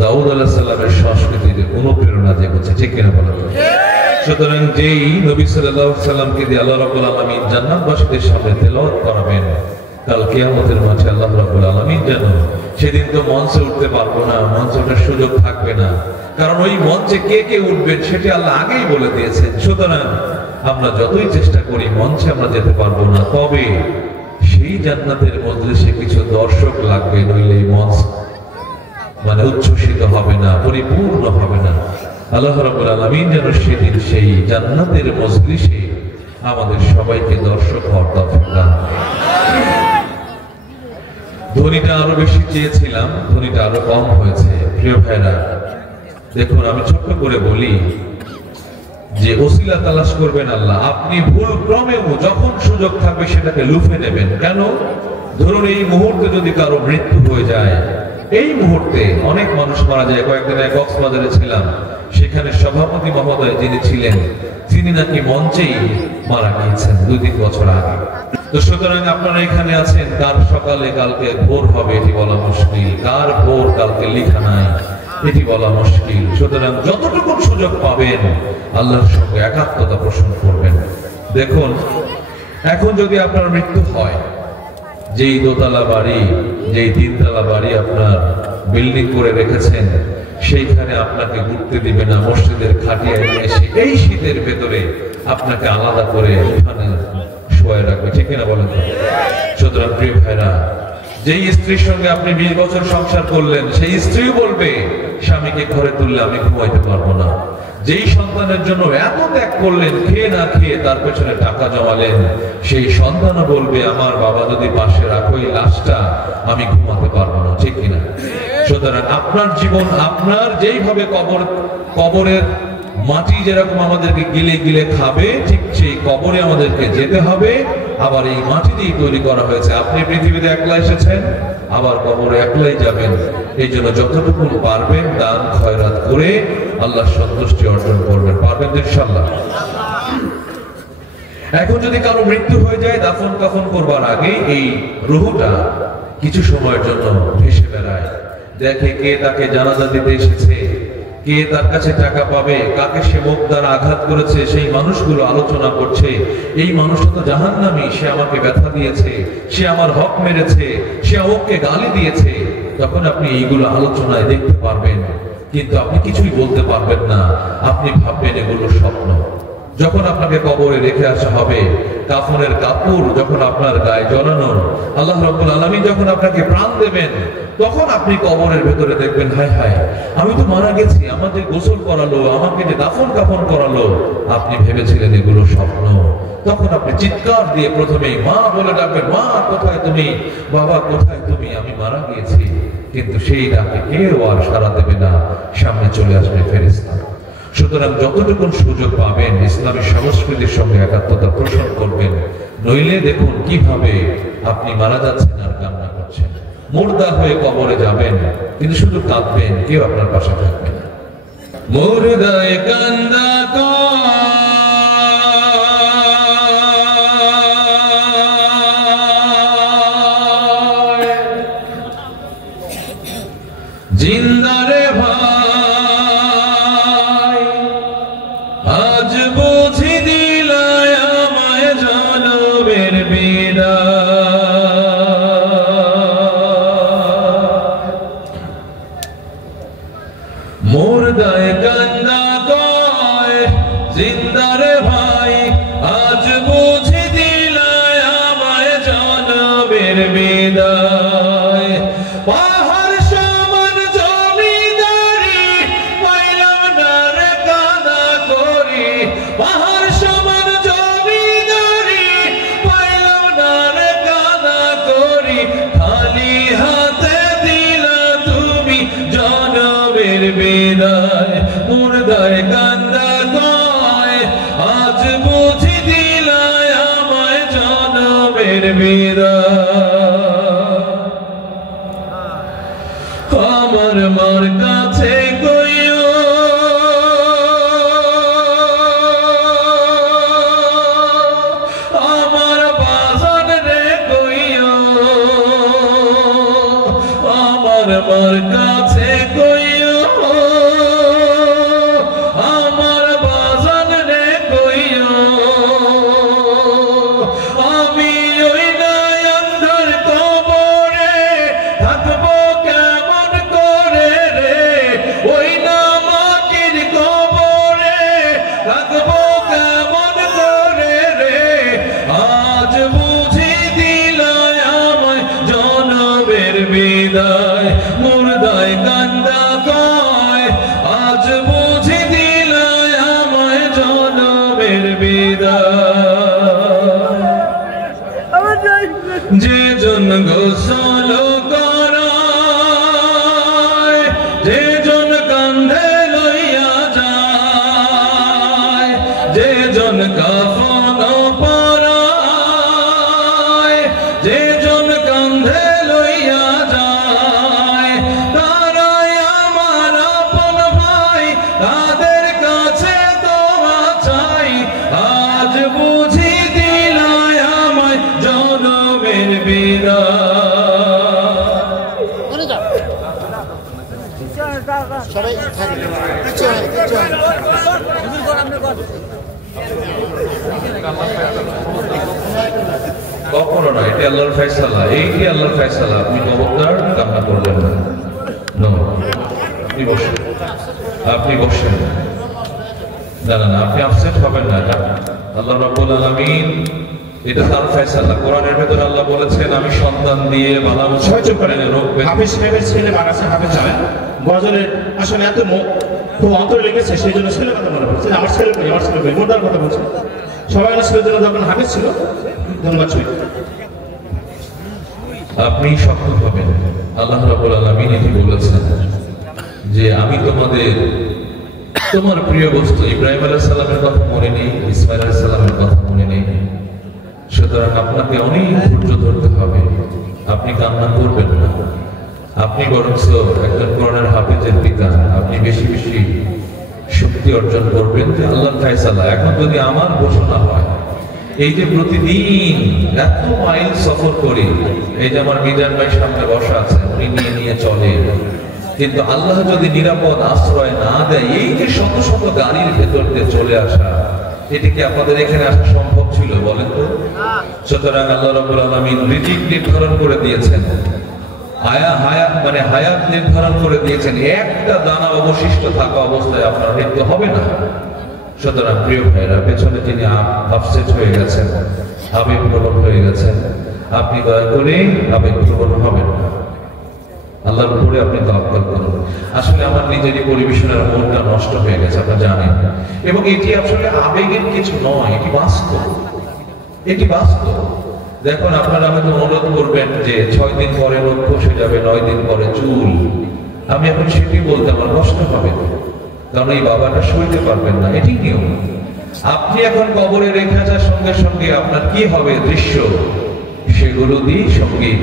দাউদ আলাইহিস সালামের সংস্কৃতির অনুপ্রেরণা জেগেছে, ঠিক কিনা বলেন? সুতরাং যেই নবী সাল্লাল্লাহু আলাইহি সাল্লামকে দিয়ে আল্লাহ রাব্বুল আলামিন জান্নাতবাসীদের সামনে তেলাওয়াত করাবেন, কাল কিয়ামতের মাঠে আল্লাহ রাব্বুল আলামিন যেন সেদিন তো মঞ্চে উঠতে পারবো না, মঞ্চে ওঠার সুযোগ থাকবে না, কারণ ওই মঞ্চে কে কে উঠবেন সেটি আল্লাহ আগেই বলে দিয়েছেন। সুতরাং আমরা যতই চেষ্টা করি মঞ্চে আমরা যেতে পারবো না, তবে সেই জান্নাতের মজলিসে কিছু দর্শক লাগবে, নইলে এই মঞ্চ মানে উচ্ছ্বসিত হবে না, পরিপূর্ণ হবে না। আল্লাহ রাব্বুল আলামিন যেন সেদিন সেই জান্নাতের মজলিসে আমাদের সবাইকে দর্শক হওয়ার তৌফিক দান করেন। ধ্বনিটা আরো বেশি চেয়েছিলাম, ধ্বনিটা আরো কম হয়েছে। প্রিয় ভাইরা, দেখুন আমি ছোট্ট করে বলি যে ওসিলা তালাশ করবেন আল্লাহ। আপনি ভুল ক্রমেও যখন সুযোগ থাকবে সেটাকে লুফে নেবেন। কেন? ধরুন এই মুহূর্তে যদি কারো মৃত্যু হয়ে যায়, এই মুহূর্তে অনেক মানুষ মারা যায়। কয়েকদিন আগে কক্সবাজারে ছিলাম, সেখানে সভাপতি মহোদয় যিনি ছিলেন তিনি নাকি মঞ্চেই মারা গিয়েছেন 2-3 বছর আগে। তো সুতরাং আপনারা এখানে আছেন, কার সকালে কালকে ভোর হবে এটি বলা মুশকিল, কার ভোর কালকে লেখা নাই এটি বলা মুশকিল। সুতরাং যতটুকু সুযোগ পাবেন আল্লাহর সঙ্গে একাত্মতা পোষণ করবেন। দেখুন এখন যদি আপনার মৃত্যু হয়, যেই দোতলা বাড়ি, যেই 3তলা বাড়ি আপনার বিল্ডিং করে রেখেছেন, সেইখানে আপনাকে ঘুরতে দিবে না, মসজিদের খাটিয়ায় এসে এই শীতের ভেতরে আপনাকে আলাদা করে ওখানে শোয়া রাখবে, ঠিক কিনা বলেন? সুতরাং প্রিয় ভাইরা, যেই স্ত্রীর সঙ্গে আপনি 20 বছর সংসার করলেন, সেই স্ত্রীও বলবে স্বামীকে ঘরে তুললে আমি ঘুমাইতে পারবো না। যেই সন্তানের জন্য এত ত্যাগ করলেন, খেয়ে না খেয়ে তার পেছনে টাকা জমালেন, সেই সন্তানও বলবে আমার বাবা যদি পাশে রাখো এই লাশটা আমি ঘুমাতে পারবো না, ঠিক কিনা? সুতরাং আপনার জীবন আপনার যেইভাবে কবরের মাটি যেরকম আমাদেরকে গিলে গিলে খাবে, ঠিক সেই কবরে আমাদেরকে যেতে হবে। আবার এই মাটি দিয়ে তৈরি করা হয়েছে। আপনি পৃথিবীতে একলা এসেছেন, আবার কবরে একলাই যাবেন। এই জন্য যতটুকু পারবেন দান খয়রাত করে আল্লাহর সন্তুষ্টি অর্জন করবেন। পারবেন ইনশাআল্লাহ? এখন যদি কারো মৃত্যু হয়ে যায়, দাফন কাফন করবার আগে এই রূহটা কিছু সময়ের জন্য ভেসে বেড়ায়, দেখে কে তাকে জানাজা দিতে এসেছে, কে তার কাছে টাকা পাবে, কাকে সে মুখ দ্বারা আঘাত করেছে, সেই মানুষগুলো আলোচনা করছে। এই মানুষটা তো জাহান্নামী, সে আমাকে ব্যথা দিয়েছে, সে আমার হক মেরেছে, সে ওকে গালি দিয়েছে। তখন আপনি এইগুলো আলোচনায় দেখতে পারবেন, কিন্তু আপনি কিছুই বলতে পারবেন না। আপনি ভাববেন এগুলো স্বপ্ন। যখন আপনাকে কবরে রেখে আসা হবে, কাফনের কাপড় যখন আপনার গায়ে জড়ানো, আল্লাহ রাব্বুল আলামিন যখন আপনাকে প্রাণ দেবেন, তখন আপনি কবরের ভেতরে দেখবেন হায় হায় আমি তো মারা গেছি, আমাকে গোসল করালো, আমাকে যে দাফন কাফন করালো, আপনি ভেবেছিলেন এগুলো স্বপ্ন। তখন আপনি চিৎকার দিয়ে প্রথমেই মা বলে ডাকবেন, মা কোথায় তুমি, বাবা কোথায় তুমি, আমি মারা গিয়েছি। কিন্তু সেই ডাকে কেউ আর সাড়া দেবে না, সামনে চলে আসবে ফেরেশতা। সুতরাং যতটুকু সুযোগ পাবেন ইসলামী সংস্কৃতির সঙ্গে একাত্মতা পোষণ করবেন, নইলে দেখুন কিভাবে আপনি মারা যাচ্ছেন আর কান্না করছেন। মুর্দা হয়ে কবরে যাবেন, কিন্তু শুধু কাঁদবেন, কেউ আপনার পাশে থাকবে না। মুর্দায় কান্দা জিন্দারে ভাই, আজ বুঝি দিলায় আমায় জনমের বিদায়। মুর্দায় কান্দা কয় জিন্দারে ভাই, আজ বুঝি দিলায় আমায় জনমের বিদায়। পাহাড় সমান জমিদারি পাইলাম না রে কাদা করি, পাহাড় সমান জমিদারি পাইলাম না রে কাদা করি, খালি হাতে দিলা তুমি জনমের বিদায়। মুর্দায় কান্দা কয় আজ বুঝি দিলায় আমায় জনমের বিদায়। আমার মার কাছে কইও আমার বাজান রে কইও, আমার মার কাছে কইও কখনো না, এটি আল্লাহর ফয়সালা, এইটি আল্লাহর ফয়সালা। আপনি খবরদার কান্না করবেন না। আপনি বসেন, আপনি বসেন। না না না, আপনি আপসেট হবেন না। আল্লাহ রাব্বুল আলামিন, এটা তার ফয়সালা। কোরআনের ভেতর আল্লাহ বলেছেন, আমি সন্তান দিয়ে বানাবো। হাফেজ সাহেবের ছেলে বানাচ্ছে, হাফেজ সাহেব গজলের আসলে এত খুব অন্তরে লেগেছে, সেই জন্য ছেলে কথা মনে পড়ছে। আমার ছেলে কই, আমার ছেলে কই, মোটার কথা বলছে। সবাই ছেলের জন্য যখন হাফেজ ছিল। ধন্যবাদ। আপনি সক্ষম হবেন। আল্লাহ রাব্বুল আলামিন এটি বলেছেন যে আমি তোমার প্রিয় বস্তু ইব্রাহিম আলাইহিস সালামের কথা মনে নেই, ইসমাঈল আলাইহিস সালামের কথা মনে নেই। সুতরাং আপনাকে অনেক ধৈর্য ধরতে হবে। আপনি কান্না করবেন না। আপনি বরঞ্চ একজন কোরআনের হাফেজের পিতা, আপনি বেশি বেশি শক্তি অর্জন করবেন যে আল্লাহর ফয়সালা। এখন যদি আমার ঘোষণা হয়, এই যে প্রতিদিন এত মাইল সফর করি, এই যে আমার মিজান ভাই সামনে বসা আছে, উনি নিয়ে নিয়ে চলে, কিন্তু আল্লাহ যদি নিরাপদ আশ্রয় না দেয়, এই যে শত শত গাড়ির ভেতর দিয়ে চলে আসা, এটি কি আপনাদের এখানে আসা সম্ভব ছিল বলেন তো? সুতরাং আল্লাহ রাব্বুল আলামিন রিজিক নির্ধারণ করে দিয়েছেন, হায়াত নির্ধারণ করে দিয়েছেন। একটা দানা অবশিষ্ট থাকা অবস্থায় আপনার মৃত্যু হবে না। সুতরাং প্রিয় ভাইরা, পেছনে তিনি আপসেট হয়ে গেছেন, আবেগপ্রবণ হয়ে গেছেন, আপনি দয়া করে আবেগপ্রবণ হবেন না। আল্লাহর উপরে আপনি তাওয়াক্কুল করুন। আসলে আমার নিজেরই পরিবেশনের মনটা নষ্ট হয়ে গেছে, আপনারা জানেন। এবং এটি আসলে আবেগের কিছু নয়, এটি বাস্তব। এটি বাস্তব। দেখুন, আপনারা আমাকে অনুরোধ করবেন যে 6 দিন পরে রোদ খসে যাবে, 9 দিন পরে চুল। আমি এখন সেটি বলতে আমার কষ্ট হবে, কারণ এই বাবাটা সইতে পারবেন না। এটি নিয়ম। আপনি এখন কবরে রেখে আসার সঙ্গে সঙ্গে আপনার কি হবে দৃশ্য, সেগুলো দিয়ে সঙ্গীত